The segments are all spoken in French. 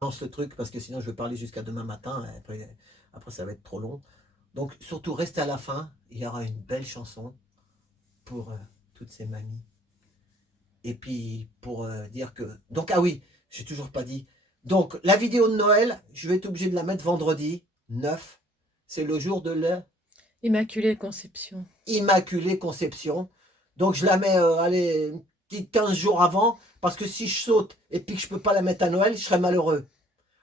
dans ce truc parce que sinon je vais parler jusqu'à demain matin et après ça va être trop long. Donc surtout restez à la fin, il y aura une belle chanson pour toutes ces mamies. Et puis pour dire que... Donc ah oui, j'ai toujours pas dit. Donc la vidéo de Noël, je vais être obligé de la mettre vendredi 9. C'est le jour de Immaculée Conception. l'Immaculée Conception. Donc je la mets, allez, une petite 15 jours avant, parce que si je saute et puis que je peux pas la mettre à Noël, je serais malheureux.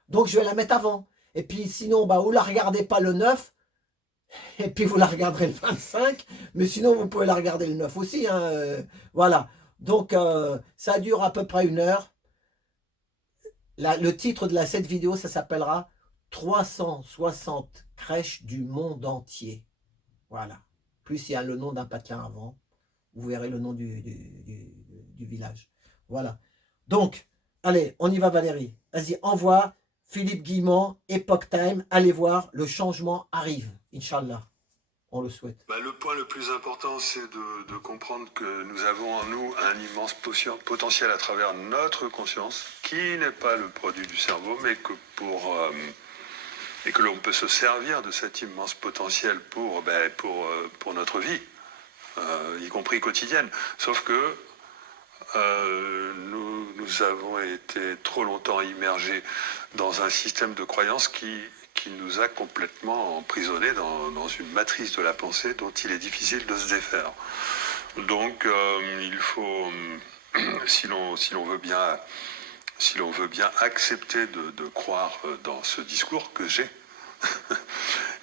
Donc je vais la mettre avant. Et puis sinon, bah, vous la regardez pas le 9, et puis vous la regarderez le 25, mais sinon vous pouvez la regarder le 9 aussi. Hein, voilà. Donc ça dure à peu près 1 heure. Le titre de cette vidéo, ça s'appellera 360 crèches du monde entier. Voilà. Plus il y a le nom d'un patelin avant, vous verrez le nom du village. Voilà. Donc, allez, on y va Valérie. Vas-y, envoie Philippe Guimont, Epoch Time. Allez voir, le changement arrive. Inch'Allah. On le souhaite. Bah, le point le plus important, c'est de comprendre que nous avons en nous un immense potentiel à travers notre conscience, qui n'est pas le produit du cerveau, mais que et que l'on peut se servir de cet immense potentiel pour notre vie, y compris quotidienne. Sauf que nous avons été trop longtemps immergés dans un système de croyances qui nous a complètement emprisonnés dans une matrice de la pensée dont il est difficile de se défaire. Donc il faut, si l'on veut bien accepter de croire dans ce discours que j'ai,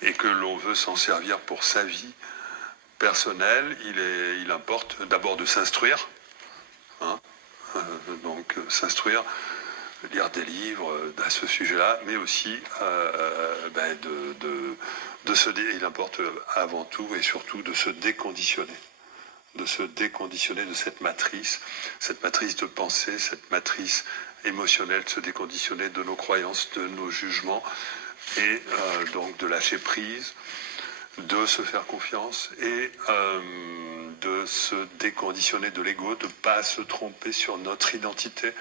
et que l'on veut s'en servir pour sa vie personnelle, il importe d'abord de s'instruire, hein, donc s'instruire, lire des livres à ce sujet-là, mais aussi il importe avant tout et surtout de se déconditionner. De se déconditionner de cette matrice de pensée, cette matrice émotionnelle, de se déconditionner de nos croyances, de nos jugements, et donc de lâcher prise, de se faire confiance et de se déconditionner de l'ego, de ne pas se tromper sur notre identité.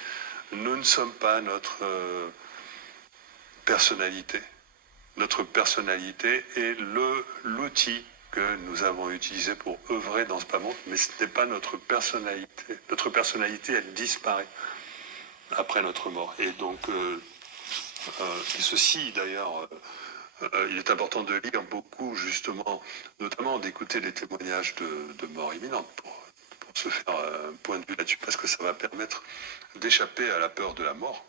Nous ne sommes pas notre personnalité. Notre personnalité est l'outil que nous avons utilisé pour œuvrer dans ce bas monde, mais ce n'est pas notre personnalité. Notre personnalité, elle disparaît après notre mort. Et donc, et ceci d'ailleurs, il est important de lire beaucoup, justement, notamment d'écouter les témoignages de mort imminente pour se faire un point de vue là-dessus, parce que ça va permettre d'échapper à la peur de la mort.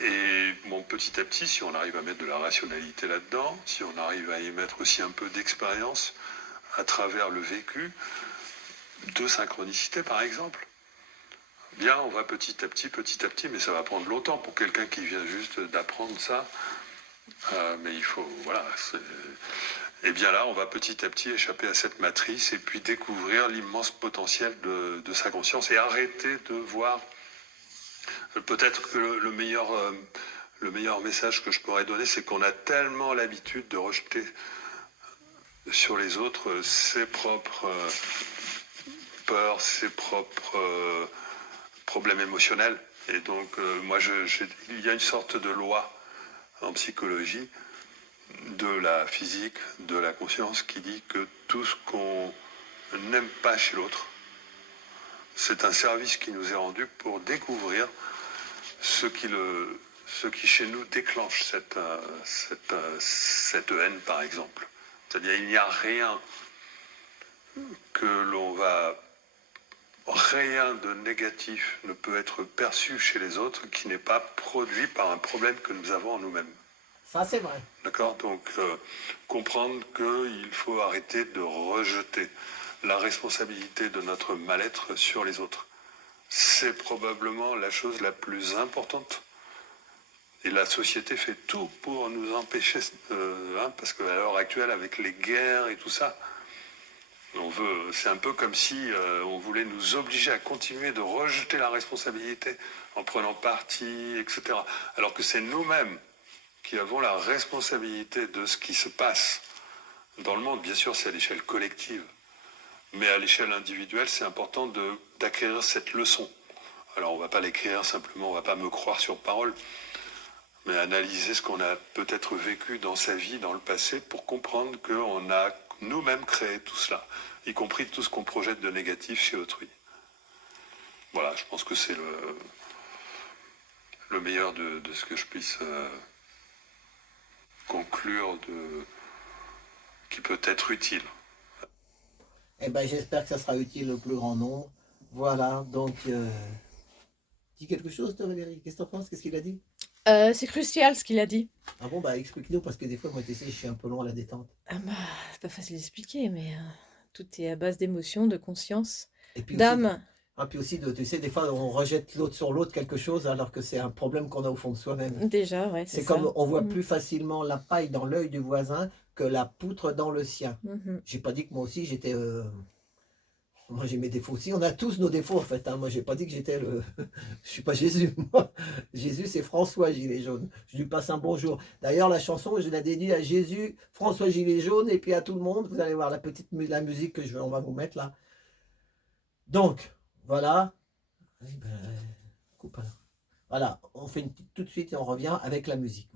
Et bon, petit à petit, si on arrive à mettre de la rationalité là-dedans, si on arrive à y mettre aussi un peu d'expérience à travers le vécu, de synchronicité par exemple, bien on va petit à petit, mais ça va prendre longtemps pour quelqu'un qui vient juste d'apprendre ça. Mais il faut, voilà. Et bien là, on va petit à petit échapper à cette matrice et puis découvrir l'immense potentiel de sa conscience et arrêter de voir. Peut-être que le meilleur message que je pourrais donner, c'est qu'on a tellement l'habitude de rejeter sur les autres ses propres peurs, ses propres problèmes émotionnels. Et donc, il y a une sorte de loi en psychologie de la physique, de la conscience, qui dit que tout ce qu'on n'aime pas chez l'autre, c'est un service qui nous est rendu pour découvrir ce qui chez nous déclenche cette haine, par exemple. C'est-à-dire il n'y a rien que l'on va... Rien de négatif ne peut être perçu chez les autres qui n'est pas produit par un problème que nous avons en nous-mêmes. Ça, c'est vrai. D'accord? Donc, comprendre qu'il faut arrêter de rejeter la responsabilité de notre mal-être sur les autres. C'est probablement la chose la plus importante. Et la société fait tout pour nous empêcher, parce qu'à l'heure actuelle, avec les guerres et tout ça, c'est un peu comme si on voulait nous obliger à continuer de rejeter la responsabilité en prenant parti, etc. Alors que c'est nous-mêmes qui avons la responsabilité de ce qui se passe dans le monde. Bien sûr, c'est à l'échelle collective, mais à l'échelle individuelle, c'est important d'acquérir cette leçon. Alors, on ne va pas l'écrire simplement, on ne va pas me croire sur parole, mais analyser ce qu'on a peut-être vécu dans sa vie, dans le passé, pour comprendre qu'on a nous-mêmes créé tout cela, y compris tout ce qu'on projette de négatif chez autrui. Voilà, je pense que c'est le meilleur de ce que je puisse conclure, qui peut être utile. Eh ben, j'espère que ça sera utile au plus grand nombre. Voilà, donc, dis quelque chose, toi, Valérie? Qu'est-ce que t'en penses? Qu'est-ce qu'il a dit? C'est crucial ce qu'il a dit. Ah bon, bah, explique-nous, parce que des fois, moi, tu sais, je suis un peu long à la détente. Ah bah, c'est pas facile d'expliquer, mais tout est à base d'émotions, de conscience, Et puis aussi, d'âme. puis aussi, tu sais, des fois, on rejette l'autre sur l'autre quelque chose, alors que c'est un problème qu'on a au fond de soi-même. Déjà, ouais, c'est C'est ça. comme on voit Mhm. plus facilement la paille dans l'œil du voisin que la poutre dans le sien. Mhm. J'ai pas dit que moi aussi, j'étais... Moi, j'ai mes défauts aussi. On a tous nos défauts, en fait. Hein. Moi, j'ai pas dit que j'étais le... Je suis pas Jésus, moi. Jésus, c'est François Gilet Jaune. Je lui passe un bonjour. D'ailleurs, la chanson, je la dédie à Jésus, François Gilet Jaune, et puis à tout le monde. Vous allez voir la musique que on va vous mettre là. Donc, voilà. Eh ben, coupe alors. Voilà, on fait une petite tout de suite et on revient avec la musique.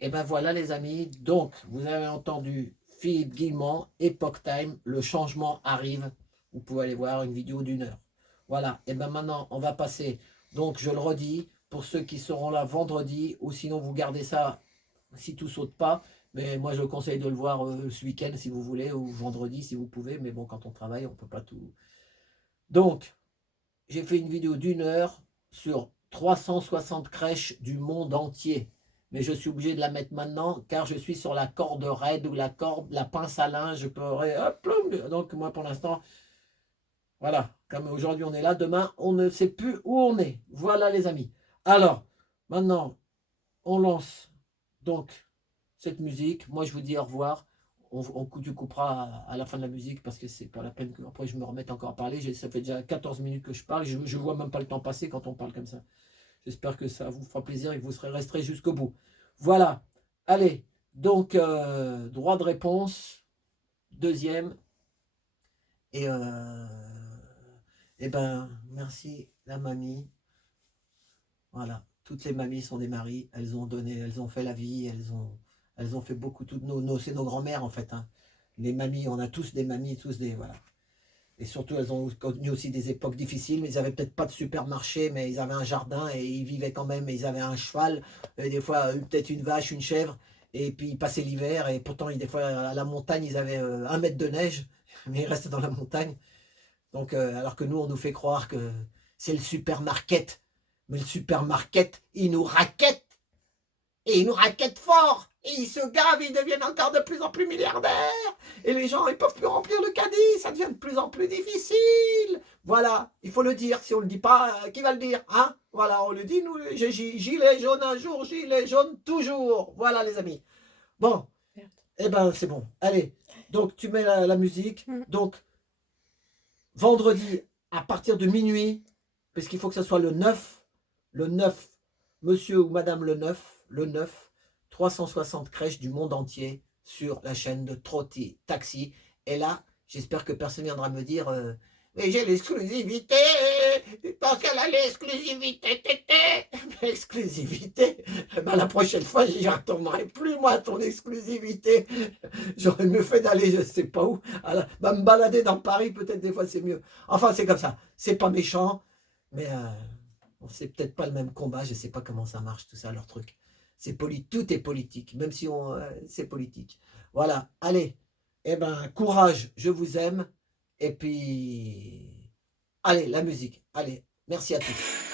Et ben voilà les amis, donc vous avez entendu Philippe Guillemont, Epoch Time, le changement arrive. Vous pouvez aller voir une vidéo d'1 heure. Voilà, et ben maintenant on va passer, donc je le redis, pour ceux qui seront là vendredi, ou sinon vous gardez ça si tout saute pas, mais moi je conseille de le voir ce week-end si vous voulez, ou vendredi si vous pouvez, mais bon quand on travaille on peut pas tout. Donc, j'ai fait une vidéo d'1 heure sur 360 crèches du monde entier. Mais je suis obligé de la mettre maintenant car je suis sur la corde raide ou la pince à linge. Je peux, hop, plum. Donc moi pour l'instant, voilà, comme aujourd'hui on est là, demain on ne sait plus où on est. Voilà les amis. Alors, maintenant, on lance donc cette musique. Moi je vous dis au revoir. Tu couperas à la fin de la musique parce que c'est pas la peine que après je me remette encore à parler. Ça fait déjà 14 minutes que je parle. Je vois même pas le temps passer quand on parle comme ça. J'espère que ça vous fera plaisir et que vous resterez jusqu'au bout. Voilà. Allez. Donc, droit de réponse. Deuxième. Et ben, merci la mamie. Voilà. Toutes les mamies sont des maris. Elles ont donné, elles ont fait la vie. Elles ont fait beaucoup. Toutes c'est nos grands-mères en fait. Hein. Les mamies, on a tous des mamies, tous des. Voilà. Et surtout, elles ont connu aussi des époques difficiles. Mais ils n'avaient peut-être pas de supermarché, mais ils avaient un jardin et ils vivaient quand même. Et ils avaient un cheval, et des fois peut-être une vache, une chèvre. Et puis ils passaient l'hiver. Et pourtant, des fois, à la montagne, ils avaient 1 mètre de neige. Mais ils restaient dans la montagne. Donc, alors que nous, on nous fait croire que c'est le supermarket. Mais le supermarket, il nous raquette. Et ils nous raquettent fort. Et ils se gavent, ils deviennent encore de plus en plus milliardaires. Et les gens, ils peuvent plus remplir le caddie. Ça devient de plus en plus difficile. Voilà, il faut le dire. Si on ne le dit pas, qui va le dire hein? Voilà, on le dit, nous, gilet jaune un jour, gilet jaune toujours. Voilà, les amis. Bon, eh ben, c'est bon. Allez, donc tu mets la musique. Donc, vendredi, à partir de minuit, parce qu'il faut que ce soit le 9, monsieur ou madame le 9, 360 crèches du monde entier sur la chaîne de Trotti Taxi. Et là, j'espère que personne viendra me dire mais j'ai l'exclusivité, parce qu'elle a l'exclusivité, l'exclusivité. Ben, la prochaine fois, j'y retournerai plus, moi, à ton exclusivité. J'aurais mieux fait d'aller, je sais pas où, me balader dans Paris, peut-être des fois c'est mieux. Enfin, c'est comme ça. C'est pas méchant, mais c'est peut-être pas le même combat. Je sais pas comment ça marche, tout ça, leur truc. C'est tout est politique, même si c'est politique. Voilà, allez, eh ben, courage, je vous aime. Et puis, allez, la musique. Allez, merci à tous.